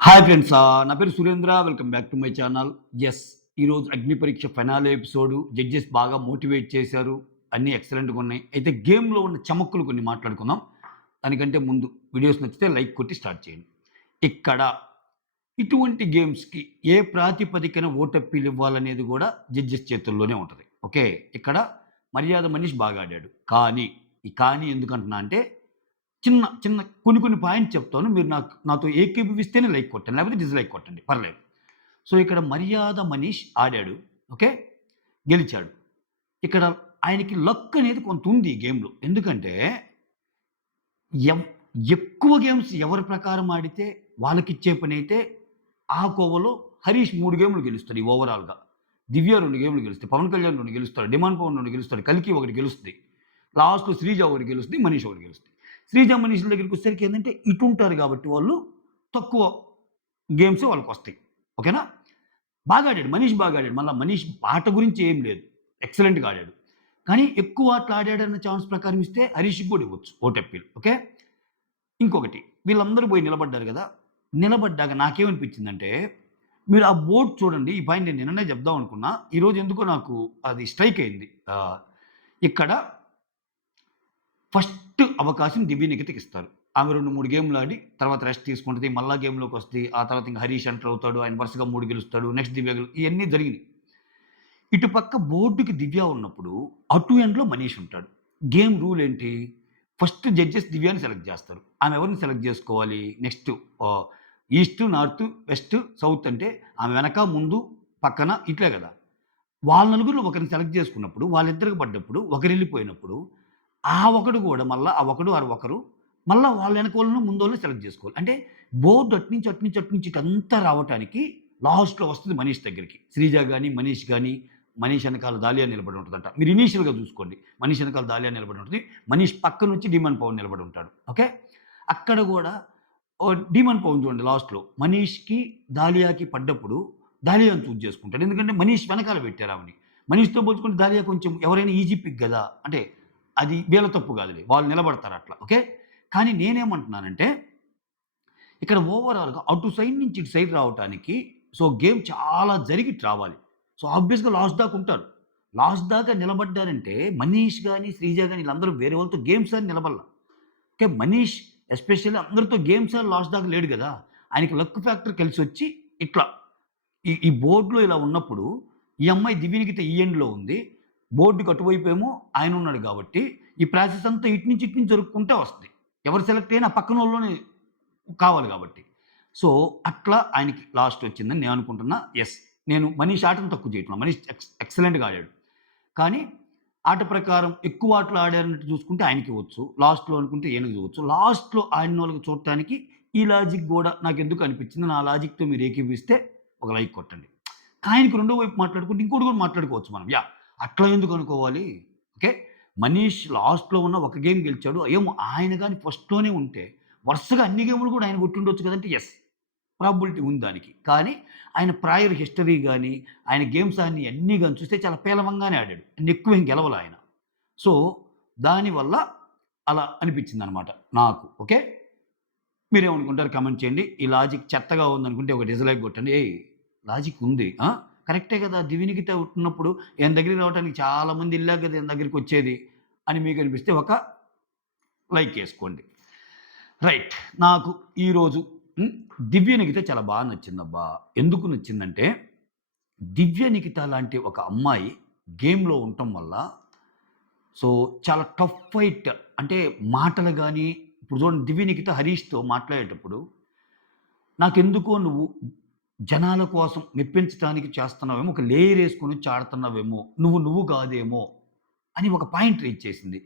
Hi friends, నా పేరు Surendra. Welcome back to my channel. Yes, ఈరోజు అగ్ని పరీక్ష ఫినాలే ఎపిసోడ్. జడ్జెస్ బాగా మోటివేట్ చేశారు. అన్నీ ఎక్సలెంట్‌గా ఉన్నాయి. అయితే గేమ్‌లో ఉన్న చమక్కులు కొన్ని మాట్లాడుకుందాం. దానికంటే ముందు వీడియోస్ నచ్చితే లైక్ కొట్టి స్టార్ట్ చేయండి. ఇక్కడ ఇటువంటి గేమ్స్‌కి ఏ ప్రాతిపదికన ఓటప్పీలు ఇవ్వాలనేది కూడా జడ్జెస్ చేతుల్లోనే ఉంటది. ఓకే. ఇక్కడ మర్యాద మనీష్ బాగా ఆడాడు. కానీ ఎందుకంటున్నా అంటే చిన్న చిన్న కొన్ని పాయింట్స్ చెప్తాను. మీరు నాతో ఏకీభవిస్తేనే లైక్ కొట్టండి. లేకపోతే డిస్‌లైక్ కొట్టండి. పర్లేదు. సో, ఇక్కడ మర్యాద మనీష్ ఆడాడు. ఓకే. గెలిచాడు. ఇక్కడ ఆయనకి లక్ అనేది కొంత ఉంది ఈ గేమ్‌లో. ఎందుకంటే ఎవ్ ఎక్కువ గేమ్స్ ఎవరి ప్రకారం ఆడితే వాళ్ళకిచ్చే పనైతే ఆ కోవలో హరీష్ 3 గేమ్‌లు గెలుస్తాడు ఈ ఓవరాల్‌గా. దివ్య 2 గేమ్‌లు గెలుస్తాయి. పవన్ కళ్యాణ్ 2 గెలుస్తాడు. డిమాండ్ పవన్ 2 గెలుస్తాడు. కల్కి 1 గెలుస్తది. లాస్ట్‌లో శ్రీజ 1 గెలుస్తది. మనీష్ 1 గెలుస్తది. శ్రీజ, మనీష్‌ల దగ్గరికొచ్చేసరికి ఏందంటే ఇటుంటారు కాబట్టి వాళ్ళు తక్కువ గేమ్సే వాళ్ళకొస్తాయి. ఓకేనా? బాగా ఆడాడు. మనీష్ బాగా ఆడాడు. మళ్ళా మనీష్ ఆట గురించి ఏం లేదు. ఎక్సలెంట్‌గా ఆడాడు. కానీ ఎక్కువ ఆటలు ఆడాడన్న ఛాన్స్ ప్రకారం ఇస్తే హరీష్‌కి కూడా ఇవ్వచ్చు ఓటెప్పీలు. ఓకే. ఇంకొకటి, వీళ్ళందరూ పోయి నిలబడ్డారు గదా! నిలబడ్డాక నాకేమనిపించిందంటే, మీరు ఆ బోర్డ్ చూడండి. ఈ పాయింట్ నేను నిన్ననే చెప్దాం అనుకున్నా. ఈరోజు ఎందుకో నాకు అది స్ట్రైక్ అయింది. ఇక్కడ ఫస్ట్ అవకాశం దివ్య నిఖితకిస్తారు. ఆమె 2, 3 గేమ్‌లు ఆడి తర్వాత రెస్ట్ తీసుకుంటది. మళ్ళా గేమ్‌లోకొస్తది. ఆ తర్వాత ఇంక హరీష్ ఎంటర్ అవుతాడు. ఆయన వరుసగా 3 గెలుస్తాడు. నెక్స్ట్ దివ్య ఇయన్నీ జరిగినియి. ఇటు పక్క బోర్డ్‌కి దివ్య ఉన్నప్పుడు, అటు ఎండ్‌లో మనీష్ ఉంటాడు. గేమ్ రూల్ ఏంటి? ఫస్ట్ జడ్జెస్ దివ్యాని సెలెక్ట్ జేస్తారు. ఆమె ఎవరిని సెలెక్ట్ జేసుకోవాలి? నెక్స్ట్ ఆహ్, ఈస్ట్, నార్త్, వెస్ట్, సౌత్ అంటే ఆమె వెనక, ముందు, పక్కన ఇట్లే గదా! వాళ్ళ నలుగురిలో ఒకరిని సెలెక్ట్ చేసుకున్నప్పుడు, వాళ్ళిద్దరికి పడ్డప్పుడు, ఒకరెళ్ళిపోయినప్పుడు, ఆ ఒకడు గూడా మళ్ళా ఆ ఒకడు, ఆ ఒకరు మళ్ళా వాళ్ళ వెనకోళ్ళను, ముందోళ్ళని సెలెక్ట్ జేసుకోవాలి. అంటే బోర్డ్ అటునుంచి ఇటంతా రావటానికి లాస్ట్‌లో వస్తది మనీష్ దగ్గరికి. శ్రీజ గాని, మనీష్ గాని, మనీష్ ఎనకాల దాలియా నిలబడి ఉంటదంట. మీరు ఇనీషియల్‌గా జూసుకోండి. మనీష్ ఎనకాల దాలియా నిలబడి ఉంటది. మనీష్ పక్కనుంచి డీమన్ పవన్ నిలబడి ఉంటాడు. ఓకే. అక్కడ గూడా డీమన్ పవన్ చూడండి లాస్ట్‌లో మనీష్‌కి, దాలియాకి పడ్డప్పుడు దాలియాని చూజ్ చేసుకుంటాడు. ఎందుకంటే మనీష్ వెనకాల పెట్టారు ఆమెని. మనీష్‌తో పోల్చుకుంటే దాలియా కొంచెం ఎవరైనా ఈజీ పిక్ గదా! అంటే అది వీళ్ళ తప్పు గాదులే. వాళ్ళు నిలబడతారు అట్లా. ఓకే. కానీ నేనేమంటున్నానంటే ఇక్కడ ఓవరాల్‌గా అటు సైడ్ నుంచి ఇటు సైడ్ రావటానికి సో, గేమ్ చాలా జరిగి ఇటు రావాలి. సో, ఆబ్వియస్‌గా లాస్ట్ దాకా ఉంటారు. లాస్ట్ దాకా నిలబడ్డారంటే మనీష్ గాని, శ్రీజ గాని వీళ్ళందరూ వేరే వాళ్ళతో గేమ్స్ ఆడి నిలబడల. ఓకే. మనీష్ ఎస్పెషల్లీ అందరితో గేమ్స్ ఆడి లాస్ట్ దాకా లేడు గదా! ఆయనకి లక్ ఫ్యాక్టర్ కలిసొచ్చి ఇట్లా ఈ ఈ బోర్డ్‌లో ఇలా ఉన్నప్పుడు, ఈ అమ్మాయి దివ్యనికిత ఈ ఎండ్‌లో ఉంది. బోర్డ్‌కి అటువైపేమో ఆయనున్నాడు గాబట్టి, ఈ ప్రాసెస్ అంతా ఇటు నుంచి జరుపుకుంటా వస్తది. ఎవరు సెలెక్ట్ అయినా పక్కనోళ్ళలోనే కావాలి గాబట్టి. సో, అట్లా ఆయనకి లాస్ట్ వచ్చిందని నేను అనుకుంటున్నా. యెస్. నేను మనీష్ ఆటను తక్కువ చేయట్లా. మనీష్ ఎక్సలెంట్‌గా ఆడాడు. కానీ ఆట ప్రకారం ఎక్కువ ఆటలు ఆడారన్నట్టు చూసుకుంటే ఆయనకివ్వచ్చు. లాస్ట్‌లో అనుకుంటే ఈయనకి ఇవ్వచ్చు. లాస్ట్‌లో ఆడినోళ్ళకి చూడటానికి ఈ లాజిక్ గూడా నాకెందుకు అనిపించింది. నా లాజిక్‌తో మీరు ఏకీభవిస్తే ఒక లైక్ కొట్టండి. ఆయనకి రెండో వైపు మాట్లాడుకుంటే ఇంకోటి కూడా మాట్లాడుకోవచ్చు మనం. యాహ్! అట్లా ఎందుకు అనుకోవాలి? ఓకే. మనీష్ లాస్ట్‌లో ఉన్న ఒక గేమ్ గెలిచాడు. ఏమో ఆయన గాని ఫస్ట్‌లోనే ఉంటే వరుసగా అన్ని గేములు కూడా ఆయన కొట్టుండొచ్చు కదంటే యెస్. ప్రాబబిలిటీ ఉంది దానికి. కానీ ఆయన ప్రయర్ హిస్టరీ గాని, ఆయన గేమ్స్ అన్నీ గాని చూస్తే చాలా పేలవంగానే ఆడాడు. ఎక్కువేం గెలవల ఆయన. సో, దానివల్ల అలా అనిపించిందనమాట నాకు. ఓకే. మీరేమనుకుంటారో కామెంట్ చేయండి. ఈ లాజిక్ చెత్తగా ఉందనుకుంటే ఒక డిస్‌లైక్ కొట్టండి. ఏయ్! లాజిక్ ఉంది. కరెక్టే కదా! దివినికిత ఉన్నప్పుడు ఈయన దగ్గరికి రావడానికి చాలా మంది ఎళ్ళాక కదా! ఈయన దగ్గరికొచ్చేది అని మీకనిపిస్తే ఒక లైక్ ఏసుకోండి. రైట్. నాకు ఈరోజు హ్మ్. 'దివ్య నిఖిత' చాలా నచ్చిందబ్బా! ఎందుకు నచ్చిందంటే, 'దివ్య నిఖిత' లాంటి ఒక అమ్మాయి గేమ్‌లో ఉండటం వల్ల సో, చాలా టఫ్ ఫైట్ అంటే మాటలు గాని, ఇప్పుడు చూడండి 'దివ్య నిఖిత' హరీష్‌తో మాట్లాడేటప్పుడు, నాకెందుకో నువ్వు జనాల కోసం మెప్పించటానికి చేస్తున్నావేమో, ఒక లేయర్ ఏసుకొనొచ్చి ఆడుతున్నావేమో, నువ్వు కాదేమో అని ఒక పాయింట్ రైజ్ చేసింది.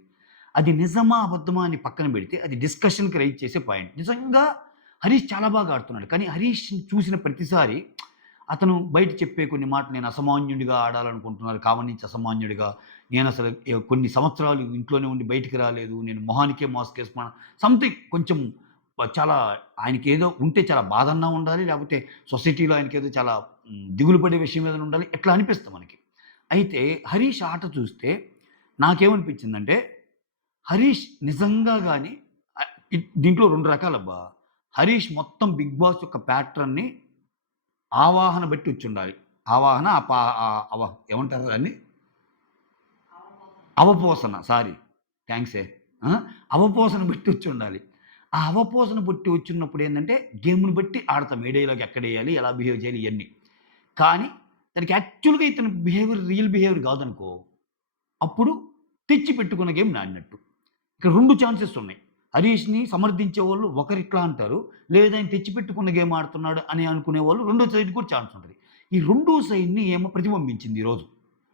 అది నిజమా? అబద్ధమా? అని పక్కన పెడితే అది డిస్కషన్‌కి రైజ్ చేసే పాయింట్. నిజంగా హరీష్ చాలా బాగా ఆడుతున్నాడు. కానీ హరీష్‌ని చూసిన ప్రతిసారి అతను బయట చెప్పే కొన్ని మాటలు నేను అసామాన్యుడిగా ఆడాలనుకుంటున్నారు. కామన్ నుంచి అసామాన్యుడిగా నేనసలు కొన్ని సంవత్సరాలు ఇంట్లోనే ఉండి బయటికి రాలేదు. నేను మొహానికే మాస్క్ ఏసుకున్నాను. సంథింగ్ కొంచెం చాలా ఆయనకేదో ఉంటే చాలా బాధన్నా ఉండాలి. లేకపోతే సొసైటీలో ఆయనకేదో చాలా దిగులు పడే విషయం ఏదైనా ఉండాలి. ఇట్లా అనిపిస్తుంది మనకి. అయితే హరీష్ ఆట చూస్తే నాకేమనిపించిందంటే హరీష్ నిజంగా గాని దీంట్లో 2 రకాలబ్బా! హరీష్ మొత్తం 'బిగ్ బాస్' యొక్క ప్యాట్రన్‌ని ఆవాహన బట్టి వచ్చుండాలి. ఆవాహన అపా ఏమంటారు దాన్ని? అవపోసన. సారీ. థాంక్సే. ఆ! అవపోసన బట్టి వచ్చుండాలి. ఆ అవపోసన బట్టి వచ్చున్నప్పుడు ఏందంటే, గేమ్‌ని బట్టి ఆడతాం. ఏ డైలాగ్ ఎక్కడేయాలి, ఎలా బిహేవ్ చేయాలి ఇయన్నీ. కానీ దానికి యాక్చువల్‌గా ఇతని బిహేవియర్ రియల్ బిహేవియర్ కాదనుకో, అప్పుడు తెచ్చి పెట్టుకున్న గేమ్ ఆడినట్టు. ఇక్కడ 2 ఛాన్సెస్ ఉన్నాయి. హరీష్‌ని సమర్థించేవాళ్ళు ఒకరిట్లా అంటారు. లేదా ఆయన తెచ్చిపెట్టుకున్న గేమ్ ఆడుతున్నాడు అని అనుకునేవాళ్ళు రెండో సైడ్ కూడా ఛాన్స్ ఉంటది. ఈ రెండో సైడ్‌ని ఏమో ప్రతిబింబించింది ఈరోజు.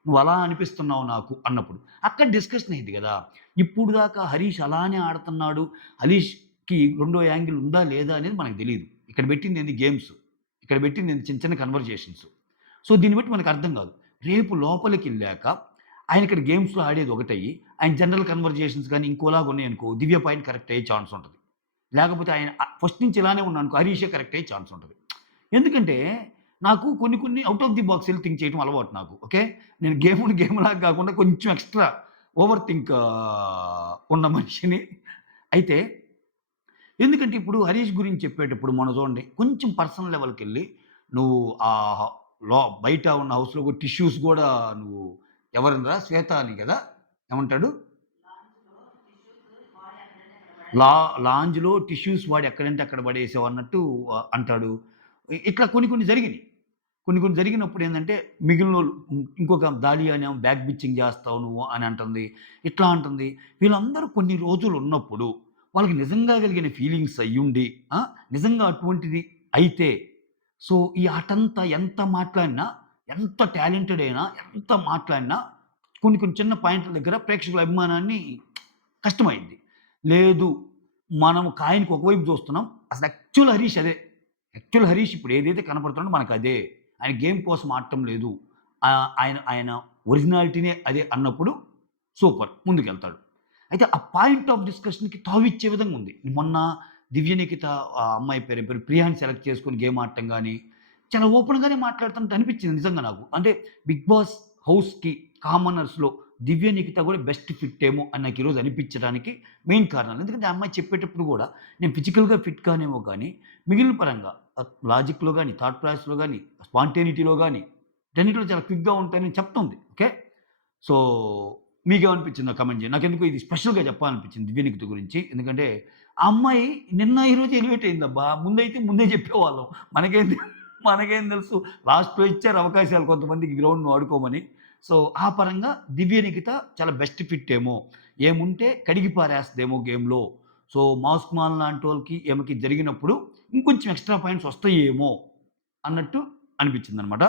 "నువ్వు అలా అనిపిస్తున్నావు నాకు" అన్నప్పుడు. అక్కడ డిస్కషన్ అయింది గదా! ఇప్పుడు దాకా హరీష్ అలానే ఆడుతున్నాడు. హరీష్‌కి రెండో యాంగిల్ ఉందా? లేదా? అనేది మనకు తెలీదు. ఇక్కడ పెట్టిందేంది గేమ్స్. ఇక్కడ పెట్టిందేంది చిన్న చిన్న కన్వర్జేషన్స్. సో, దీన్ని బట్టి మనకు అర్థం గాదు. రేపు లోపలికెళ్ళాక ఆయన ఇక్కడ గేమ్స్‌లో ఆడేది ఒకటయ్యి, ఆయన జనరల్ కన్వర్జేషన్స్ గాని ఇంకోలాగా ఉన్నాయనుకో, దివ్య పాయింట్ కరెక్ట్ అయ్యే ఛాన్స్ ఉంటది. లేకపోతే ఆయన ఫస్ట్ నుంచి ఇలానే ఉన్నాడనుకో, హరీషే కరెక్ట్ అయ్యే ఛాన్స్ ఉంటది. ఎందుకంటే, నాకు కొన్ని కొన్ని ఔట్ ఆఫ్ ది బాక్స్ ఎళ్లి థింక్ చేయడం అలవాటు నాకు. ఓకే. నేను గేమ్‌ని గేమ్‌లాగా కాకుండా కొంచెం ఎక్స్‌ట్రా ఓవర్ థింక్ ఉన్న మనిషిని. అయితే ఎందుకంటే ఇప్పుడు హరీష్ గురించి చెప్పేటప్పుడు మొన్న చూడండి కొంచెం పర్సనల్ లెవెల్‌కెళ్ళి నువ్వు బయట ఉన్న హౌస్‌లో కూడా టిష్యూస్ గూడా నువ్వు ఎవరినిరా శ్వేత అని గదా! ఏమంటాడు? లాంజ్‌లో టిష్యూస్ వాడి ఎక్కడంటే అక్కడ పడేసావు అన్నట్టు అంటాడు. ఇట్లా కొన్ని కొన్ని జరిగినియి. కొన్ని కొన్ని జరిగినప్పుడు ఏందంటే మిగిలినోళ్ళు ఇంకొక దాలియా అనేమో బ్యాక్ బిచ్చింగ్ చేస్తావు నువ్వు అని అంటుంది. ఇట్లా అంటుంది. వీళ్ళందరూ కొన్ని రోజులు ఉన్నప్పుడు వాళ్ళకి నిజంగా కలిగిన ఫీలింగ్స్ అయ్యుండి నిజంగా అటువంటిది అయితే సో, ఈ ఆటంతా ఎంత మాట్లాడినా, ఎంత టాలెంటెడ్ అయినా, ఎంత మాట్లాడినా కొన్ని కొన్ని చిన్న పాయింట్ల దగ్గర ప్రేక్షకుల అభిమానాన్ని కష్టమైద్ది. లేదు మనం కాయిన్‌కి ఒకవైపు చూస్తున్నాం. అసలు యాక్చువల్ హరీష్ అదే. యాక్చువల్ హరీష్ ఇప్పుడు ఏదైతే కనపడుతున్నాడో మనకదే. ఆయన గేమ్ కోసం ఆడటం లేదు. ఆయన ఆయన ఒరిజినాలిటీనే అదే అన్నప్పుడు సూపర్ ముందుకెళ్తాడు. అయితే ఆ పాయింట్ ఆఫ్ డిస్కషన్‌కి తావిచ్చే విధంగా ఉంది. మొన్న దివ్య నిఖిత ఆ అమ్మాయి పేరు ప్రియాని సెలెక్ట్ చేసుకొని గేమ్ ఆడటం గాని, చాలా ఓపెన్‌గానే మాట్లాడుతున్నట్టు అనిపించింది నిజంగా నాకు. అంటే 'బిగ్ బాస్' హౌస్‌కి కామనర్స్‌లో దివ్య నిఖిత కూడా బెస్ట్ ఫిట్ ఏమో అని నాకు ఈరోజు అనిపించడానికి మెయిన్ కారణాలు. ఎందుకంటే ఆ అమ్మాయి చెప్పేటప్పుడు కూడా నేను ఫిజికల్‌గా ఫిట్ కానేమో కానీ మిగిలిన పరంగా లాజిక్‌లో గాని, థాట్ ప్రాసెస్‌లో గాని, స్పాంటేనిటీలో గాని వీటన్నిటిలో చాలా క్విక్‌గా ఉంటానని చెప్తుంది. ఓకే. సో, మీకేమనిపించిందో కామెంట్ చేయండి. నాకెందుకో ఇది స్పెషల్‌గా చెప్పాలనిపించింది దివ్య నిఖిత గురించి. ఎందుకంటే ఆ అమ్మాయి నిన్న, ఈరోజు ఎలివేట్ అయిందబ్బా! ముందైతే ముందే చెప్పేవాళ్ళం. మనకేం మనకేం తెలుసు లాస్ట్‌లో ఇచ్చారు అవకాశాలు కొంతమందికి గ్రౌండ్‌ని వాడుకోమని. సో, ఆ పరంగా దివ్య నిఖిత చాలా బెస్ట్ ఫిట్ ఏమో! ఏముంటే కడిగి పారేస్తదేమో గేమ్‌లో. సో, మాస్క్ మాల్ లాంటోళ్ళకి ఈమెకి జరిగినప్పుడు ఇంకొంచెం ఎక్స్‌ట్రా పాయింట్స్ వస్తాయేమో అన్నట్టు అనిపించిందనమాట.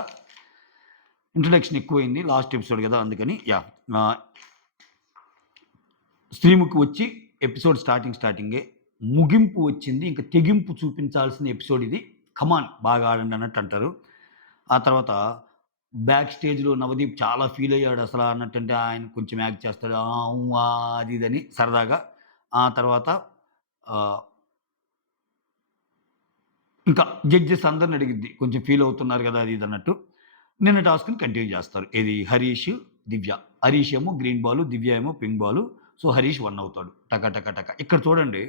ఇంట్రడక్షన్ ఎక్కువైంది. లాస్ట్ ఎపిసోడ్ గదా! అందుకని యాహ్! ఆహ్, శ్రీముఖి వచ్చి ఎపిసోడ్ స్టార్టింగే ముగింపు వచ్చింది. ఇంక తెగింపు చూపించాల్సిన ఎపిసోడ్ ఇది. కమాన్ బాగా ఆడండి అన్నట్టు అంటారు. ఆ తర్వాత బ్యాక్ స్టేజ్‌లో నవదీప్ చాలా ఫీల్ అయ్యాడు అసల అన్నట్టంటే ఆయన కొంచెం యాక్ట్ చేస్తాడు. ఆ! ఊ! ఆ! అది ఇదని సరదాగా. ఆ తర్వాత ఆహ్, ఇంకా జడ్జెస్ అందరిని అడిగిద్ది. కొంచెం ఫీల్ అవుతున్నారు గదా! అది ఇది అన్నట్టు. నిన్న టాస్క్‌ని కంటిన్యూ చేస్తారు. ఏది హరీష్, దివ్య. హరీష్ ఏమో గ్రీన్ బాలు, దివ్య ఏమో pink Balu. So, Harish win అవుతాడు. టక టక టక. ఇక్కడ చూడండి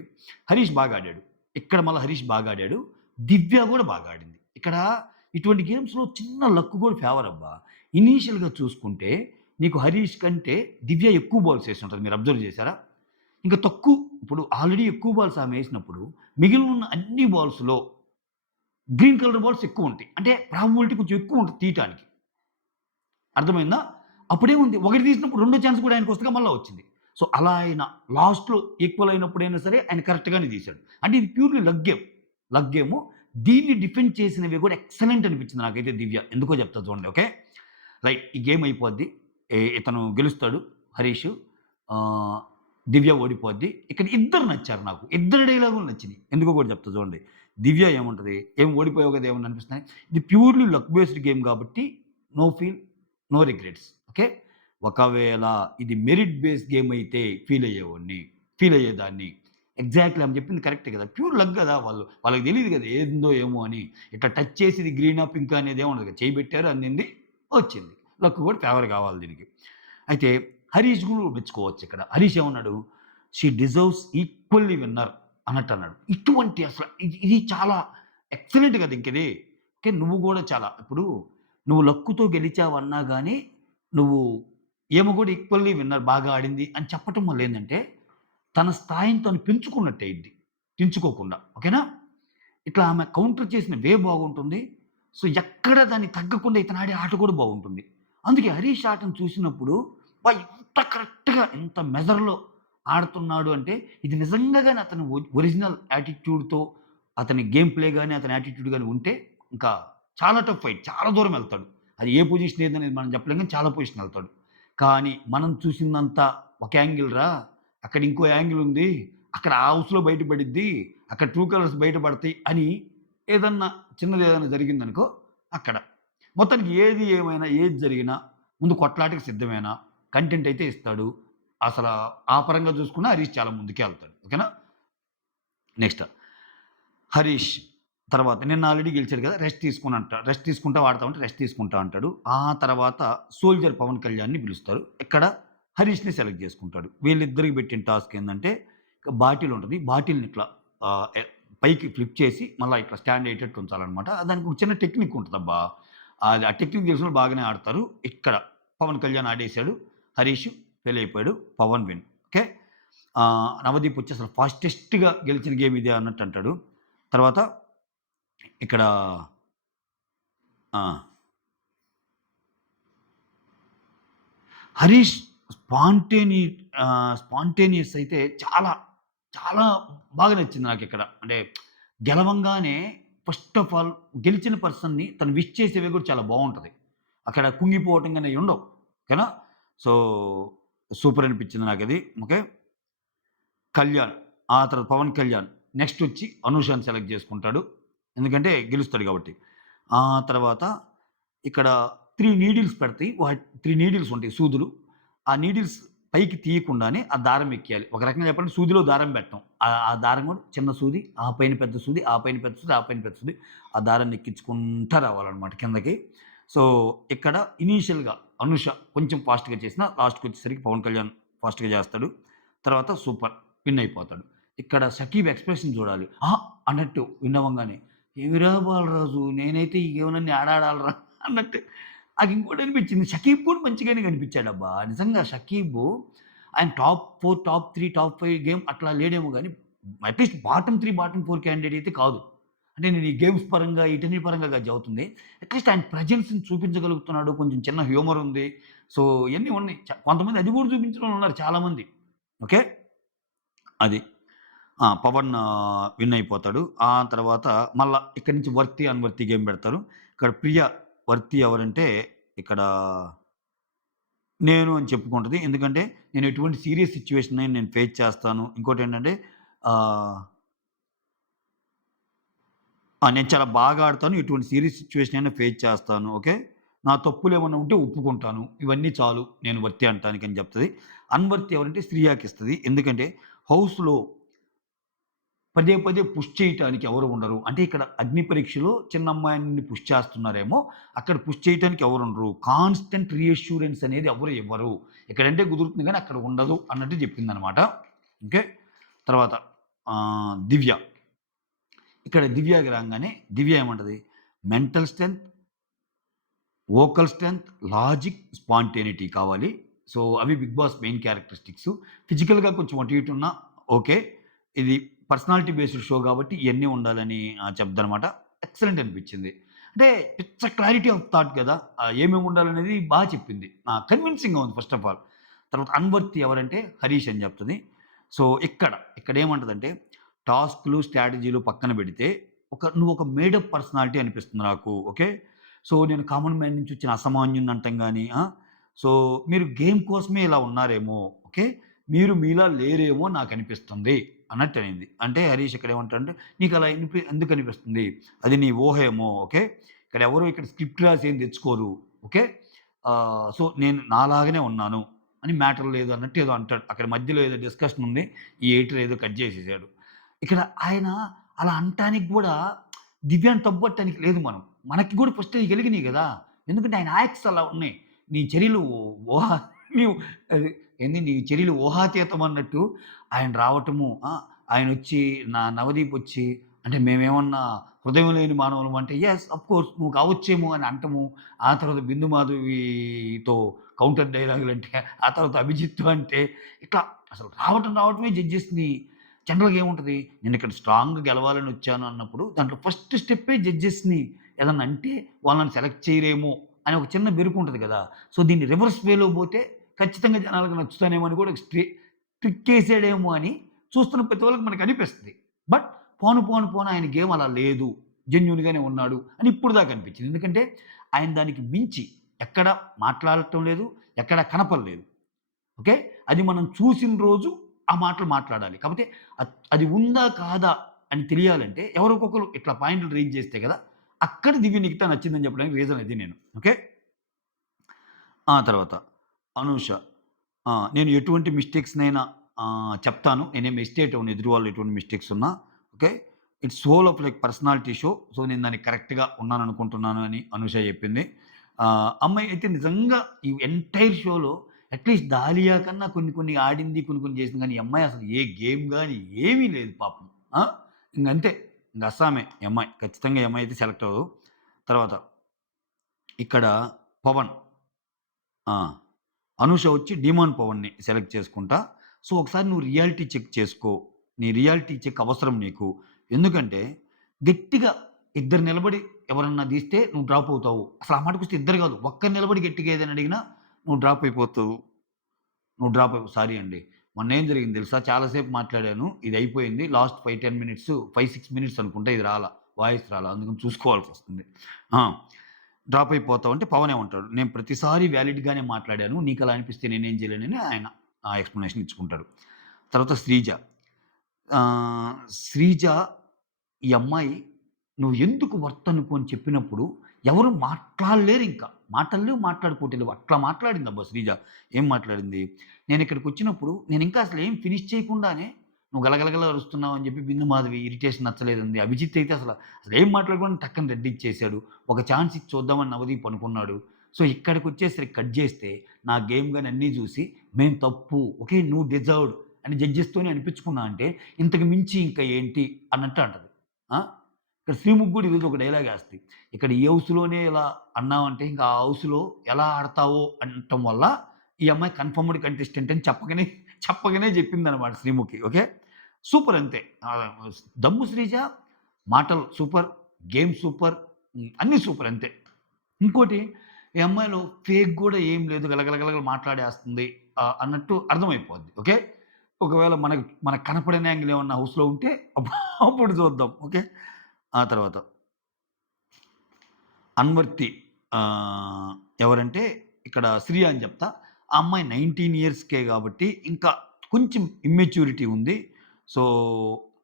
హరీష్ బాగా ఆడాడు. ఇక్కడ మళ్ళా హరీష్ బాగా ఆడాడు. దివ్య గూడా బాగా ఆడింది. ఇక్కడ ఇటువంటి గేమ్స్‌లో చిన్న లక్ గూడా ఫేవర్ అబ్బా! ఇనీషియల్‌గా చూసుకుంటే నీకు హరీష్ కంటే దివ్య ఎక్కువ బాల్స్ ఏసుంటది. మీరు అబ్జర్వ్ చేసారా? ఇంక తక్కువ ఇప్పుడు ఆల్రెడీ ఎక్కువ బాల్స్ ఆమె ఏసినప్పుడు మిగిలినున్న అన్ని బాల్స్‌లో గ్రీన్ కలర్ బాల్స్ ఎక్కువుంటాయి. అంటే ప్రాబబిలిటీ కొంచెం ఎక్కువుంటది తీయటానికి. అర్థమైందా? అప్పుడేముంది ఒకటి తీసినప్పుడు రెండో ఛాన్స్ కూడా ఆయనకొస్తగా మళ్ళా వచ్చింది. సో, అలా ఆయన లాస్ట్‌లో ఈక్వల్ అయినప్పుడైనా సరే ఆయన కరెక్ట్‌గానే తీశాడు. అంటే ఇది purely luck game. Luck game. దీన్ని డిఫెండ్ చేసినవి కూడా ఎక్సలెంట్ అనిపించింది నాకైతే దివ్య. ఎందుకో చెప్తా చూడండి. ఓకే. రైట్. ఈ గేమ్ అయిపోద్ది. ఇతను గెలుస్తాడు హరీషు. ఆహ్, దివ్య ఓడిపోద్ది. ఇక్కడ ఇద్దరు నచ్చారు నాకు. ఇద్దరి డైలాగులు నచ్చినియి. ఎందుకో కూడా చెప్తా చూడండి. దివ్య ఏముంటది? "ఏం ఓడిపోయావు కదా! ఏమన్నా అనిపిస్తున్నాయి." ఇది ప్యూర్‌లీ లక్ బేస్డ్ గేమ్ కాబట్టి no feel, no regrets. Okay. ఒకవేళ ఇది మెరిట్ బేస్ గేమ్ అయితే ఫీల్ అయ్యేవాడిని. ఫీల్ అయ్యేదాన్ని. ఎగ్జాక్ట్‌లీ ఆమె చెప్పింది కరెక్టే కదా! ప్యూర్ లక్ కదా! వాళ్ళకి తెలీదు కదా! ఏందో ఏమో అని. ఇట్లా టచ్ చేసి ఇది గ్రీనా, పింకా అనేది ఏమి ఉండదు కదా! చెయ్యి పెట్టారు అందింది. వచ్చింది. లక్ కూడా ఫేవర్ కావాలి దీనికి. అయితే హరీష్ కూడా మెచ్చుకోవచ్చు ఇక్కడ. హరీష్ ఏమన్నాడు? "షీ డిజర్వ్స్ ఈక్వల్లీ విన్నర్" అన్నట్టన్నాడు. ఇటువంటి అసల ఇది చాలా ఎక్సలెంట్ కదా! ఇంకిది. ఓకే. నువ్వు గూడా చాలా ఇప్పుడు నువ్వు లక్కుతో గెలిచావన్నా గాని, నువ్వు ఈమె గూడా ఈక్వల్లీ విన్నర్ బాగా ఆడింది అని చెప్పటం వల్ల ఏందంటే, తన స్థాయిని తను పెంచుకున్నట్టే అయింది. దించుకోకుండా. ఓకేనా? ఇట్లా ఆమె కౌంటర్ చేసిన వే బాగుంటుంది. సో, ఎక్కడ దాన్ని తగ్గకుండా ఇతను ఆడే ఆట కూడా బాగుంటుంది. అందుకే హరీష్ ఆటను చూసినప్పుడు ఇంత కరెక్ట్‌గా ఇంత మెజర్‌లో ఆడుతున్నాడు అంటే, ఇది నిజంగా గాని అతను ఒరిజినల్ యాటిట్యూడ్‌తో అతని గేమ్ ప్లే గాని, అతని యాటిట్యూడ్ గాని ఉంటే ఇంకా చాలా టఫ్ ఫైట్. చాలా దూరం ఎళ్తాడు. అది ఏ పొజిషన్ ఏదనేది మనం చెప్పలేం గానీ చాలా పొజిషన్ ఎళ్తాడు. కానీ మనం చూసిందంతా ఒక యాంగిల్ రా! అక్కడ ఇంకో యాంగిల్ ఉంది. అక్కడ ఆ హౌస్‌లో బయట పడిద్ది. అక్కడ ట్రూ కలర్స్ బయట పడతాయి అని ఏదన్నా చిన్నదేదైనా జరిగిందనుకో అక్కడ. మొత్తానికి ఏది ఏమైనా, ఏది జరిగినా ముందు కొట్లాటకి సిద్ధమేనా? కంటెంట్ అయితే ఇస్తాడు. అసల ఆ పరంగా చూసుకున్నా హరీష్ చాలా ముందుకే ఎళ్తాడు. ఓకేనా? నెక్స్ట్ హరీష్ తర్వాత నిన్న ఆల్రెడీ గెలిచాడు కదా! రెస్ట్ తీసుకుంటా ఆడతా ఉంటే రెస్ట్ తీసుకుంటా అంటాడు. ఆ తర్వాత సోల్జర్ పవన్ కళ్యాణ్‌ని పిలుస్తారు. ఇక్కడ హరీష్‌ని సెలెక్ట్ చేసుకుంటాడు. వీళ్ళిద్దరికి పెట్టిన టాస్క్ ఏందంటే బాటిల్ ఉంటది. బాటిల్‌ని ఇట్లా ఆహ్, ఎ పైకి ఫ్లిప్ చేసి మళ్ళా ఇట్లా స్టాండ్ అయ్యేటట్టు ఉంచాలన్నమాట. దానికి ఒక చిన్న టెక్నిక్ ఉంటదబ్బా! అది ఆ టెక్నిక్ తెలిసినోళ్ళు బాగానే ఆడతారు. ఇక్కడ పవన్ కళ్యాణ్ ఆడేసాడు. హరీష్ ఫెయిల్ అయిపోయాడు. పవన్ విన్. ఓకే. నవదీప్ వచ్చి అసలు ఫాస్టెస్ట్‌గా గెలిచిన గేమ్ ఇదే అన్నట్టు అంటాడు. తర్వాత ఇక్కడ ఆ! హరీష్ స్పాంటేని స్పాంటేనియస్ అయితే చాలా, చాలా బాగా నచ్చింది నాకిక్కడ. అంటే గెలవంగానే ఫస్ట్ ఆఫ్ ఆల్ గెలిచిన పర్సన్‌ని తను విష్ చేసేవి కూడా చాలా బావుంటది. అక్కడ కుంగిపోవటం గాని అయ్యుండవు. ఓకేనా? సో, సూపర్ అనిపించింది నాకది. ఓకే. కళ్యాణ్. ఆ తర్వాత పవన్ కళ్యాణ్. నెక్స్ట్ వచ్చి అనూషని సెలెక్ట్ చేసుకుంటాడు. ఎందుకంటే గెలుస్తాడు కాబట్టి. ఆ తర్వాత ఇక్కడ 3 నీడిల్స్ పెడతాయి. 3 నీడిల్స్ ఉంటాయి సూదులు. ఆ నీడిల్స్ పైకి తీయకుండానే ఆ దారం ఎక్కేయాలి. ఒక రకంగా చెప్పాలంటే సూదిలో దారం పెట్టం. ఆ దారం కూడా చిన్న సూది, ఆ పైన పెద్ద సూది, ఆ పైన పెద్ద సూది, ఆ పైన పెద్ద సూది. ఆ దారాన్ని ఎక్కించుకుంటా రావాలన్నమాట కిందకి. సో, ఇక్కడ ఇనీషియల్‌గా అనుష కొంచెం ఫాస్ట్‌గా చేసినా లాస్ట్‌కొచ్చేసరికి పవన్ కళ్యాణ్ ఫాస్ట్‌గా చేస్తాడు. తర్వాత సూపర్ విన్ అయిపోతాడు. ఇక్కడ షకీబ్ ఎక్స్‌ప్రెషన్ చూడాలి. అన్నట్టు విన్ అవ్వంగానే "ఏమిరా బాలరాజు నేనైతే ఈ గేమ్‌లన్నీ ఆడాడాలిరా" అన్నట్టు. నాకింకోటనిపించింది. షకీబ్ కూడా మంచిగానే కనిపించాడబ్బా! నిజంగా షకీబు ఆయన టాప్ 4, టాప్ 3, టాప్ 5 గేమ్ అట్లా లేడేమో గానీ, అట్‌లీస్ట్ బాటమ్ 3, బాటమ్ 4 క్యాండిడేట్ అయితే కాదు. అంటే నేను ఈ గేమ్స్ పరంగా, వీటన్నిటి పరంగా కాదు చెబుతుంది. అట్‌లీస్ట్ ఆయన ప్రెజెన్స్‌ని చూపించగలుగుతున్నాడు. కొంచెం చిన్న హ్యూమర్ ఉంది. సో, ఇయన్నీ ఉన్నాయి. కొంతమంది అది కూడా చూపించినోళ్ళున్నారు చాలామంది. ఓకే. అది. పవన్ విన్ అయిపోతాడు. ఆ తర్వాత మళ్ళా ఇక్కడి నుంచి వర్తి, అన్వర్తి గేమ్ పెడతారు. ఇక్కడ ప్రియ వర్తి ఎవరంటే ఇక్కడ నేను అని చెప్పుకుంటది. ఎందుకంటే నేను ఎటువంటి సీరియస్ సిట్యుయేషన్‌ని నేను ఫేస్ చేస్తాను. ఇంకోటేంటంటే ఆహ్, నేను చాలా బాగా ఆడతాను. ఎటువంటి సీరియస్ సిట్యుయేషన్ అయినా ఫేస్ చేస్తాను. ఓకే. నా తప్పులేమన్నా ఉంటే ఒప్పుకుంటాను. ఇవన్నీ చాలు నేను వర్తి అంటానికని చెప్తది. అన్వర్తి ఎవరంటే శ్రియకిస్తది. ఎందుకంటే హౌస్‌లో పదే పదే పుష్ చేయటానికి ఎవరు ఉండరు. అంటే ఇక్కడ అగ్ని పరీక్షలో చిన్న అమ్మాయిని పుష్ చేస్తున్నారేమో, అక్కడ పుష్ చేయటానికి ఎవరుండరు. కాన్స్టెంట్ రీఅష్యూరెన్స్ అనేది ఎవరు ఇవ్వరు. ఇక్కడంటే కుదురుతుంది గానీ అక్కడ ఉండదు అన్నట్టు చెప్పిందనమాట. ఓకే. తర్వాత దివ్య. ఇక్కడ దివ్యకి రాంగానే దివ్య ఏమంటది? Mental strength, vocal strength, logic, spontaneity కావాలి. సో, అవి 'బిగ్ బాస్' మెయిన్ క్యారెక్టరిస్టిక్స్. ఫిజికల్‌గా కొంచెం అటు ఇటు ఉన్నా ఓకే. ఇది పర్సనాలిటీ బేస్డ్ షో గాబట్టి ఇయన్నీ ఉండాలని చెప్దనమాట. ఎక్సలెంట్ అనిపిచ్చింది. అంటే పిచ్చ క్లారిటీ ఆఫ్ థాట్ గదా! ఏమేమి ఉండాలనేది చెప్పింది. కన్విన్సింగ్‌గా ఉంది ఫస్ట్ ఆఫ్ ఆల్. తర్వాత అన్వర్తి ఎవరంటే హరీష్ అని జెప్తది. సో, ఇక్కడేమంటదంటే టాస్క్‌లు, స్ట్రాటజీలు పక్కన బెడితే నువ్వొక మేడప్ పర్సనాలిటీ అనిపిస్తుంది నాకు. ఓకే. సో, నేను కామన్ మ్యాన్ నుంచి వచ్చిన అసామాన్యుడిని అంటం గాని సో, మీరు గేమ్ కోసమే ఇలా ఉన్నారేమో. ఓకే. మీరు మీలా లేరేమో నాకనిపిస్తుంది అన్నట్టనింది. అంటే హరీష్ ఇక్కడేమంటాడంటే, "నీకలా ఎందుకనిపిస్తుంది? అది నీ ఊహ ఏమో. ఓకే. ఇక్కడ స్క్రిప్ట్ రాసి ఏం తెచ్చుకోరు. ఓకే. సో, నేను నాలాగానే ఉన్నాను" అని మ్యాటర్ లేదు అన్నట్టు ఏదో అంటాడు. అక్కడ మధ్యలో ఏదో డిస్కషన్ ఉంది. ఈ ఎడిటర్ ఏదో కట్ చేసేసాడు. ఇక్కడ ఆయన అలా అంటానికి గూడా దివ్యాని తప్పుపట్టడానికి లేదు మనం. మనకి గూడా ఫస్ట్ అయి కలిగినియి గదా! ఎందుకంటే ఆయన యాక్ట్స్ అలా ఉన్నాయి. నీ చర్యలు ఊహ నీవు అది నీ చర్యలు ఊహాతీతం అన్నట్టు ఆయన రావటము. ఆయనొచ్చి నవదీప్ వచ్చి అంటే మేమేమన్నా హృదయం లేని మానవులం అంటే, యెస్ ఆఫ్‌కోర్స్ నువ్వు కావచ్చేమో అని అంటము. ఆ తర్వాత బిందు మాధవితో కౌంటర్ డైలాగులంటే, ఆ తర్వాత అభిజిత్తు అంటే, ఇట్లా అసలు రావటమే జడ్జెస్‌ని జనరల్‌గా ఏముంటది, నేనిక్కడ స్ట్రాంగ్‌గా గెలవాలని వచ్చాను అన్నప్పుడు, దాంట్లో ఫస్ట్ స్టెప్పే జడ్జెస్‌ని ఏదన్నా అంటే వాళ్ళని సెలెక్ట్ చేయరేమో అని ఒక చిన్న బెరుకుంటది కదా! సో, దీన్ని రివర్స్ వేలో పోతే ఖచ్చితంగా జనాలకు నచ్చుతానేమో అని కూడా ఒక ట్రిక్కేసాడేమో అని చూస్తున్న ప్రతి ఒళ్ళకి మనకనిపిస్తది. బట్ పోను ఆయన గేమ్ అలా లేదు. జెన్యూన్‌గానే ఉన్నాడు అని ఇప్పుడు దాకా అనిపించింది. ఎందుకంటే ఆయన దానికి మించి ఎక్కడ మాట్లాడటం లేదు. ఎక్కడ కనపడలేదు. ఓకే. అది మనం చూసిన రోజు ఆ మాటలు మాట్లాడాలి. కాపోతే అది ఉందా? కాదా? అని తెలియాలంటే ఎవరో ఒక్కొక్కళ్ళు ఇట్లా పాయింట్లు రైజ్ చేస్తే కదా! అక్కడ 'దివ్య నిఖిత' నచ్చిందని చెప్పడానికి రీజన్ అది నేను. ఓకే. ఆ తర్వాత 'అనూష' నేను ఎటువంటి మిస్టేక్స్‌నైనా చెప్తాను. నేనేమి ఎస్టేట్ అవ్వను ఎదురు వాళ్ళు ఎటువంటి మిస్టేక్స్ ఉన్నా. Okay. It's sort of like personality show. So, నేను దానికి కరెక్ట్‌గా ఉన్నాననుకుంటున్నాను అని అనూష చెప్పింది. అమ్మాయి అయితే నిజంగా ఈ ఎంటైర్ షోలో అట్‌లీస్ట్ 'దాలియా' కన్నా కొన్ని కొన్ని ఆడింది, కొన్ని కొన్ని చేసింది గానీ, ఈ అమ్మాయి అసలు ఏ గేమ్ గాని ఏమీ లేదు పాపం. ఆ! ఇంగంతే. ఇంగ అస్సామే ఈ అమ్మాయి. ఖచ్చితంగా ఈ అమ్మాయి అయితే సెలెక్ట్ అవ్వదు. తర్వాత ఇక్కడ 'పవన్' ఆ! అనూష వచ్చి 'డీమాన్ పవన్‌ని' సెలెక్ట్ చేసుకుంటా. సో, ఒకసారి నువ్వు రియాలిటీ చెక్ చేసుకో. నీ రియాలిటీ చెక్ అవసరం నీకు. ఎందుకంటే గట్టిగా ఇద్దరు నిలబడి ఎవరన్నా తీస్తే నువ్వు డ్రాప్ అవుతావు. అసలు ఆ మాటకొస్తే ఇద్దరు కాదు. ఒక్కరు నిలబడి గట్టిగా ఏదైనా అడిగినా నువ్వు డ్రాప్ అయిపోతావు. నువ్వు డ్రాప్ అయిపో సారీ అండి. మొన్నేం జరిగింది తెలుసా? చాలా సేపు మాట్లాడాను. ఇది అయిపోయింది. లాస్ట్ 5, 10 మినిట్స్ 5, 6 మినిట్స్ అనుకుంటా ఇది రాలా. వాయిస్ రాలా. అందుకని చూసుకోవాల్సొస్తుంది. ఆ! డ్రాప్ అయిపోతావు అంటే పవన్ ఏమంటాడు? నేను ప్రతిసారి వాలిడ్‌గానే మాట్లాడాను. నీకలా అనిపిస్తే నేనేం చేయలేనని ఆయన ఎక్స్‌ప్లనేషన్ ఇచ్చుకుంటాడు. తర్వాత శ్రీజ. ఆహ్, శ్రీజ ఈ అమ్మాయి నువ్వు ఎందుకు వర్త్ అనుకో అని చెప్పినప్పుడు ఎవరు మాట్లాడలేరింక. మాటలు లేవు, మాట్లాడుకోవటం లేవు. అట్లా మాట్లాడిందబ్బా శ్రీజ. ఏం మాట్లాడింది? నేనిక్కడికొచ్చినప్పుడు నేనింకా అసలేం ఫినిష్ చేయకుండానే నువ్వు గలగలగల అరుస్తున్నావు అని చెప్పి బిందు మాధవి ఇరిటేషన్ నచ్చలేదంది. అభిజిత్ అయితే అసలేం మాట్లాడకుండా టక్కన రెడ్డిచ్చేసాడు. ఒక ఛాన్స్ ఇచ్చి చూద్దామని నవదీప్ అనుకున్నాడు. సో, ఇక్కడికొచ్చేసరికి కట్ జేస్తే నా గేమ్ గాని అన్నీ జూసి మేము తప్పు. ఓకే. నువ్వు డిజర్వ్డ్ అని జడ్జెస్‌తోనే అనిపించుకున్నా అంటే ఇంతకు మించి ఇంకా ఏంటి అన్నట్టు అంటది. ఆ! ఇక్కడ శ్రీముఖ్ గూడా ఈరోజు ఒక డైలాగేస్తది. ఇక్కడ ఈ హౌస్‌లోనే ఇలా అన్నావంటే ఇంకా ఆ హౌస్‌లో ఎలా ఆడతావో అనటం వల్ల ఈ అమ్మాయి కన్ఫర్మ్డ్ కంటెస్టెంట్ అని చెప్పగానే చెప్పిందనమాట శ్రీముఖి. ఓకే. సూపర్ అంతే. దమ్ము శ్రీజ మాటలు సూపర్, గేమ్ సూపర్, అన్నీ సూపర్ అంతే. ఇంకోటి ఈ అమ్మాయిలో ఫేక్ గూడా ఏం లేదు. గలగలగలగల మాట్లాడేస్తుంది అన్నట్టు అర్థమైపోద్ది. ఓకే. ఒకవేళ మనకు కనపడని యాంగిల్ ఏమన్నా హౌస్‌లో ఉంటే అప్పుడు చూద్దాం. ఓకే. ఆ తర్వాత అన్వర్తి ఆహ్, ఎవరంటే ఇక్కడ శ్రియ అని చెప్తా. ఆ అమ్మాయి 19 ఇయర్స్‌కే గాబట్టి ఇంకా కొంచెం ఇమ్మెచ్యూరిటీ ఉంది. సో,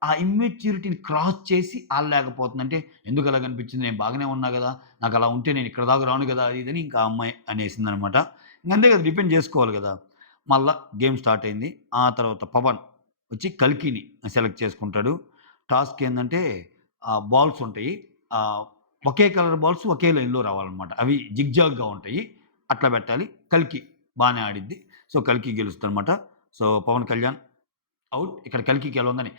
ఆ ఇమ్మెచ్యూరిటీని క్రాస్ చేసి ఆడలేకపోతుంది. అంటే ఎందుకలాగనిపించింది? నేను బాగానే ఉన్నా గదా! నాకలా ఉంటే నేను ఇక్కడి దాకా రాను గదా! అది ఇదని ఇంకా ఆ అమ్మాయి అనేసిందనమాట. ఇంక అంతే గదా! డిఫెండ్ జేసుకోవాలి గదా! మళ్ళా గేమ్ స్టార్ట్ అయింది. ఆ తర్వాత పవన్ వచ్చి కల్కిని సెలెక్ట్ చేసుకుంటాడు. టాస్క్ ఏందంటే బాల్స్ ఉంటాయి. ఆహ్, ఒకే కలర్ బాల్స్ ఒకే లైన్‌లో రావాలన్నమాట. అవి జిగ్‌జాగ్‌గా ఉంటాయి. అట్లా పెట్టాలి. కల్కి బానే ఆడిద్ది. సో, కల్కి గెలుస్తదనమాట. So, Pavan Kalyan out. ఇక్కడ కల్కి గెలవంగానే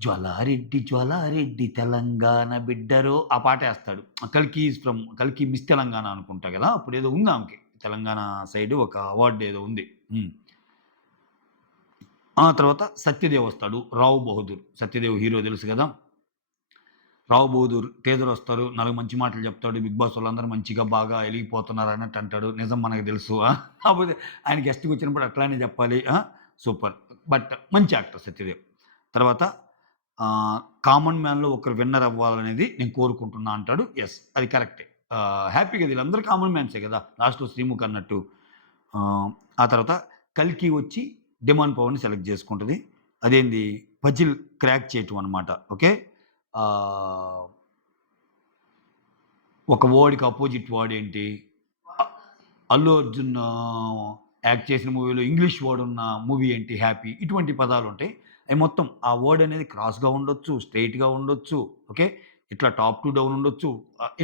జ్వాలారెడ్డి జ్వాలారెడ్డి తెలంగాణ బిడ్డరో ఆ పాటేస్తాడు. కల్కి ఈస్ ఫ్రమ్ కల్కి మిస్ తెలంగాణ అనుకుంటా గదా! అప్పుడేదో ఉంది ఆమెకి. తెలంగాణ సైడ్ ఒక అవార్డ్ ఏదో ఉంది. హ్మ్. ఆ తర్వాత సత్యదేవ్ వస్తాడు. రావు బహదూర్. సత్యదేవ్ హీరో తెలుసు గదా! రావు బహదూర్ టేజరొస్తారు. 4 మంచి మాటలు చెప్తాడు. 'బిగ్ బాస్' వాళ్ళందరూ మంచిగా బాగా ఎలిగిపోతున్నారు అన్నట్టు అంటాడు. నిజం మనకు తెలుసు. కాపోతే ఆయన గెస్ట్‌గా వచ్చినప్పుడు అట్లానే చెప్పాలి. సూపర్. బట్ మంచి యాక్టర్ సత్యదేవ్. తర్వాత ఆహ్, కామన్ మ్యాన్‌లో ఒకరు విన్నర్ అవ్వాలనేది నేను కోరుకుంటున్నా అంటాడు. యెస్. అది కరెక్టే. హ్యాపీగా వీళ్ళందరూ కామన్ మ్యాన్సే గదా! లాస్ట్‌లో శ్రీముఖ్ అన్నట్టు. ఆహ్, ఆ తర్వాత కల్కి వచ్చి 'డిమాండ్ పవర్‌ని' సెలెక్ట్ చేసుకుంటది. అదేంది పజిల్ క్రాక్ చేయటం అన్నమాట. ఓకే. ఆహ్, ఒక వర్డ్‌కి అపోజిట్ వర్డ్ ఏంటి? అ 'అల్లు అర్జున్' యాక్ట్ చేసిన మూవీలో ఇంగ్లీష్ వర్డ్ ఉన్న మూవీ ఏంటి 'హ్యాపీ' ఇటువంటి పదాలుంటాయి. అయి మొత్తం ఆ వర్డ్ అనేది క్రాస్‌గా ఉండొచ్చు, స్ట్రెయిట్‌గా ఉండొచ్చు. ఓకే. ఇట్లా టాప్ టు డౌన్ ఉండొచ్చు.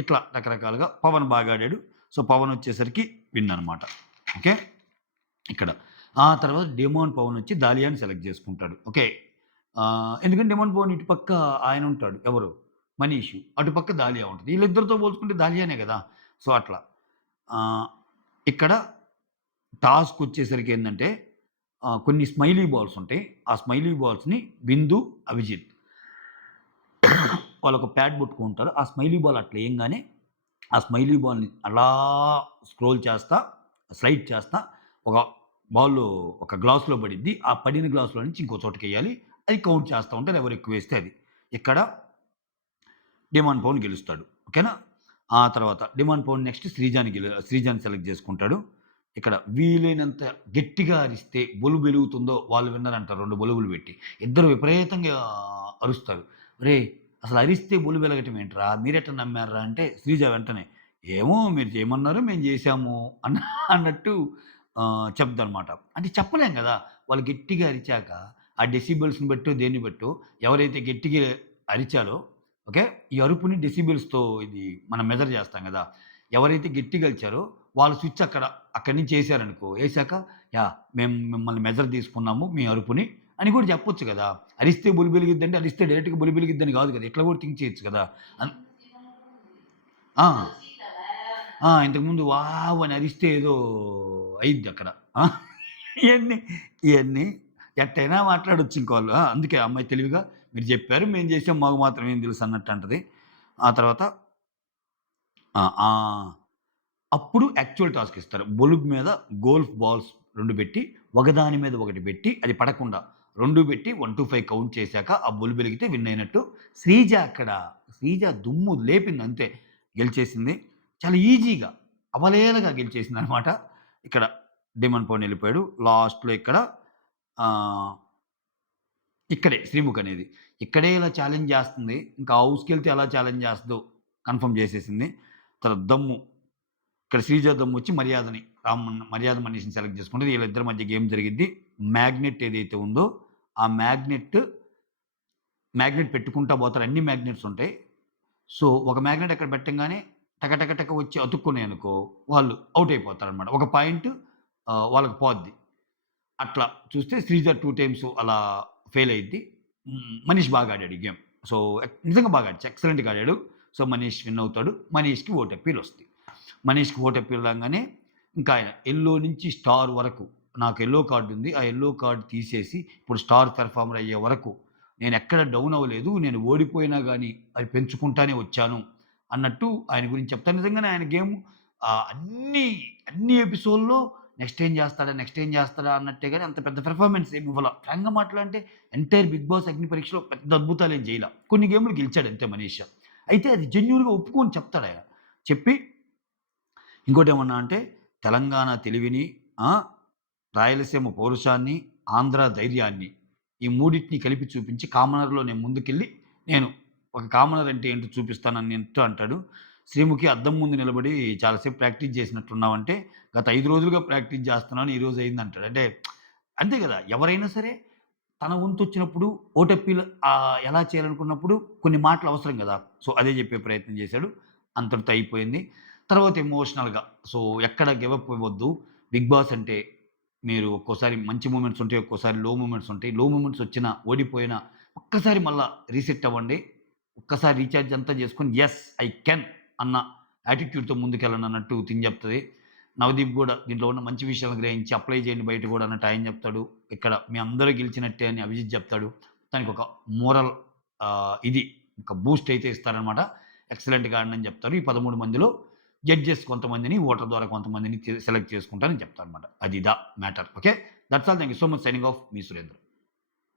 ఇట్లా రకరకాలుగా పవన్ బాగా ఆడాడు. సో, పవన్ వచ్చేసరికి విన్ అనమాట. ఓకే. ఇక్కడ. ఆ తర్వాత 'డేమోన్ పవన్' వచ్చి 'దాలియాని' సెలెక్ట్ చేసుకుంటాడు. ఓకే. ఎందుకంటే డిమాండ్ పవన్ ఇటు పక్క ఆయన ఉంటాడు. ఎవరు? మనీషు. అటుపక్క దాలియా ఉంటది. వీళ్ళిద్దరితో పోల్చుకుంటే దాలియానే గదా! సో, అట్లా. ఆహ్, ఇక్కడ టాస్కొచ్చేసరికేందంటే కొన్ని స్మైలీ బాల్స్ ఉంటాయి. ఆ స్మైలీ బాల్స్‌ని బిందు, అభిజిత్ వాళ్ళొక ప్యాడ్ పట్టుకుంటారు. ఆ స్మైలీ బాల్ అట్లా ఎయంగానే ఆ స్మైలీ బాల్‌ని అలా స్క్రోల్ చేస్తా, స్లైడ్ చేస్తా ఒక బాలు ఒక గ్లాస్‌లో పడిద్ది. ఆ పడిన గ్లాస్‌లో నుంచి ఇంకో చోటకెయ్యాలి. అది కౌంట్ చేస్తా ఉంటారు. ఎవరు ఎక్కువేస్తే అది. ఇక్కడ డిమాండ్ పవన్ గెలుస్తాడు. ఓకేనా? ఆ తర్వాత డిమాండ్ పవన్ నెక్స్ట్ శ్రీజాని సెలెక్ట్ చేసుకుంటాడు. ఇక్కడ వీలైనంత గట్టిగా అరిస్తే బొలుబు వెలుగుతుందో వాళ్ళు విన్నర్ అంటారు 2 బొలుబులు పెట్టి. ఇద్దరు విపరీతంగా అరుస్తారు. "ఒరేయ్! అసలు అరిస్తే బొలుబు వెలగటం ఏంట్రా? మీరెట్లా నమ్మారురా?" అంటే శ్రీజ వెంటనే, "ఏమో మీరు చేయమన్నారు మేము చేశాము" అన్నట్టు చెప్దనమాట. అంటే చెప్పలేం గదా! వాళ్ళు గట్టిగా అరిచాక ఆ డెసిబెల్స్‌ని బట్టో దేన్ని బట్టో ఎవరైతే గట్టిగా అరిచాలో ఓకే. ఈ అరుపుని డెసిబెల్స్‌తో ఇది మనం మెజర్ చేస్తాం గదా! ఎవరైతే గట్టిగా అరిచారో వాళ్ళు స్విచ్ అక్కడి నుంచి ఏసారనుకో, ఏసాక యాహ్! మేము మిమ్మల్ని మెజర్ తీసుకున్నాము మీ అరుపుని అని కూడా చెప్పొచ్చు గదా! అరిస్తే బులి వెలిగిద్దంటే అరిస్తే డైరెక్ట్‌గా బులి వెలిగిద్దని గాదు గదా! ఇట్లా కూడా థింక్ చేయొచ్చు గదా! అన్ ఆ! ఇంతకుముందు వావ్! అని అరిస్తే ఏదో అయిద్దక్కడ. ఆ! ఇయన్నీ, ఇయన్నీ ఎట్టైనా మాట్లాడొచ్చు ఇంకోళ్ళు. అందుకే ఆ అమ్మాయి తెలివిగా మీరు జెప్పారు, మేము జేసాం, మాకు మాత్రం ఏం తెలుసు అన్నట్టు అంటది. ఆ తర్వాత ఆ! ఆ! అప్పుడు యాక్చువల్ టాస్క్ ఇస్తారు. బొలుగు మీద గోల్ఫ్ బాల్స్ 2 బెట్టి, ఒకదాని మీద ఒకటి బెట్టి, అది పడకుండా 2 బెట్టి 1-5 కౌంట్ చేశాక ఆ బొలుబు వెలిగితే విన్ అయినట్టు. శ్రీజ అక్కడ శ్రీజ దుమ్ము లేపింది అంతే. గెలిచేసింది. చాలా ఈజీగా, అవలీలగా గెలిచేసిందనమాట. ఇక్కడ డిమాండ్ పవన్ ఎళ్ళిపోయాడు. లాస్ట్‌లో ఇక్కడ ఆహ్, ఇక్కడే శ్రీముఖ్ అనేది. ఇక్కడే ఇలా ఛాలెంజ్ జేస్తుంది. ఇంకా హౌస్‌కెళ్తే ఎలా ఛాలెంజ్ జేస్తదో కన్ఫర్మ్ జేసేసింది. తర్వాత దమ్ము. ఇక్కడ శ్రీజ దమ్మొచ్చి మర్యాద మనీష్‌ని సెలెక్ట్ చేసుకుంటది. వీళ్ళిద్దరి మధ్య గేమ్ జరిగిద్ది. మ్యాగ్నెట్ ఏదైతే ఉందో, ఆ మ్యాగ్నెట్ పెట్టుకుంటా పోతారు. అన్ని మ్యాగ్నెట్స్ ఉంటాయి. సో, ఒక మ్యాగ్నెట్ అక్కడ పెట్టంగానే టక టక టక వచ్చి అతుక్కున్నాయనుకో, వాళ్ళు ఔట్ అయిపోతారనమాట. ఒక పాయింట్ వాళ్ళకి పోద్ది. అట్లా చూస్తే శ్రీజ 2 టైమ్స్ అలా ఫెయిల్ అయ్యిద్ది. మనీష్ బాగా ఆడాడు ఈ గేమ్. సో, నిజంగా బాగా ఆడాడు. ఎక్సలెంట్‌గా ఆడాడు. సో, మనీష్ విన్ అవుతాడు. మనీష్‌కి ఓటప్పీలొస్తాయి. మనీష్‌కి ఓటప్పీలు రాంగానే ఇంకా ఆయన యెల్లో నుంచి స్టార్ వరకు నాకు యెల్లో కార్డ్ ఉంది. ఆ యెల్లో కార్డ్ తీసేసి ఇప్పుడు స్టార్ పెర్ఫార్మర్ అయ్యే వరకు నేనెక్కడ డౌన్ అవ్వలేదు. నేను ఓడిపోయినా గాని అది పెంచుకుంటానే వచ్చాను అన్నట్టు ఆయన గురించి చెప్తాను. నిజంగానే ఆయన గేమ్ అన్ని ఎపిసోడ్‌లో నెక్స్ట్ ఏం జేస్తాడా అన్నట్టే గాని అంత పెద్ద పెర్ఫార్మన్స్ ఏమి ఇవ్వల. ఫ్రాంక్‌గా మాట్లాడంటే ఎంటైర్ 'బిగ్ బాస్' అగ్ని పరీక్షలో పెద్ద అద్భుతాలేం జేయల. కొన్ని గేమ్‌లు గెలిచాడు అంతే మనీష్. అయితే అది జెన్యూన్‌గా ఒప్పుకొని చెప్తాడాయన. చెప్పి ఇంకోటేమన్నా అంటే తెలంగాణ తెలివిని, ఆ! రాయలసీమ పౌరుషాన్ని, ఆంధ్ర ధైర్యాన్ని ఈ మూడిటిని కలిపి చూపించి కామనర్‌లో నేను ముందుకెళ్ళి నేను ఒక కామనర్ అంటే ఏంటో చూపిస్తానన్నట్టు అంటాడు. శ్రీముఖి అద్దం ముందు నిలబడి చాలా సేపు ప్రాక్టీస్ చేసినట్టున్నావంటే, గత 5 రోజులుగా ప్రాక్టీస్ చేస్తున్నాను. ఈరోజు అయిందంటాడు. అంటే అంతే గదా! ఎవరైనా సరే తన వంతొచ్చినప్పుడు ఓటప్పీలు ఎలా చేయాలనుకున్నప్పుడు కొన్ని మాటలు అవసరం గదా! సో, అదే జెప్పే ప్రయత్నం జేశాడు. అంతటితో అయిపోయింది. తర్వాత ఎమోషనల్‌గా సో, ఎక్కడ గివ్ అప్ ఇవ్వద్దు. 'బిగ్ బాస్' అంటే మీరు ఒక్కోసారి మంచి మూమెంట్స్ ఉంటాయి. ఒక్కోసారి లో మూమెంట్స్ ఉంటాయి. లో మూమెంట్స్ వచ్చినా, ఓడిపోయినా ఒక్కసారి మళ్ళా రీసెట్ అవ్వండి. ఒక్కసారి రీచార్జ్ అంతా చేసుకొని యెస్! ఐ కెన్ అన్న యాటిట్యూడ్‌తో ముందుకెళ్ళండి అన్నట్టు తిను చెప్తది. నవదీప్ గూడా దీంట్లో ఉన్న మంచి విషయాలను గ్రహించి అప్లై చేయండి బయట గూడా అన్నట్టు ఆయన చెప్తాడు. ఇక్కడ మీ అందరూ గెలిచినట్టే అని అభిజిత్ చెప్తాడు. దానికొక మోరల్ ఇది ఒక బూస్ట్ అయితే ఇస్తారనమాట. ఎక్సలెంట్‌గా ఆడినని చెప్తారు. ఈ 13 మందిలో జడ్జెస్ కొంతమందిని ఓటర్ ద్వారా కొంతమందిని సెలెక్ట్ చేసుకుంటారని చెప్తారనమాట. అది matter. Okay. That's all. Thank you so much. Signing off me Surendra.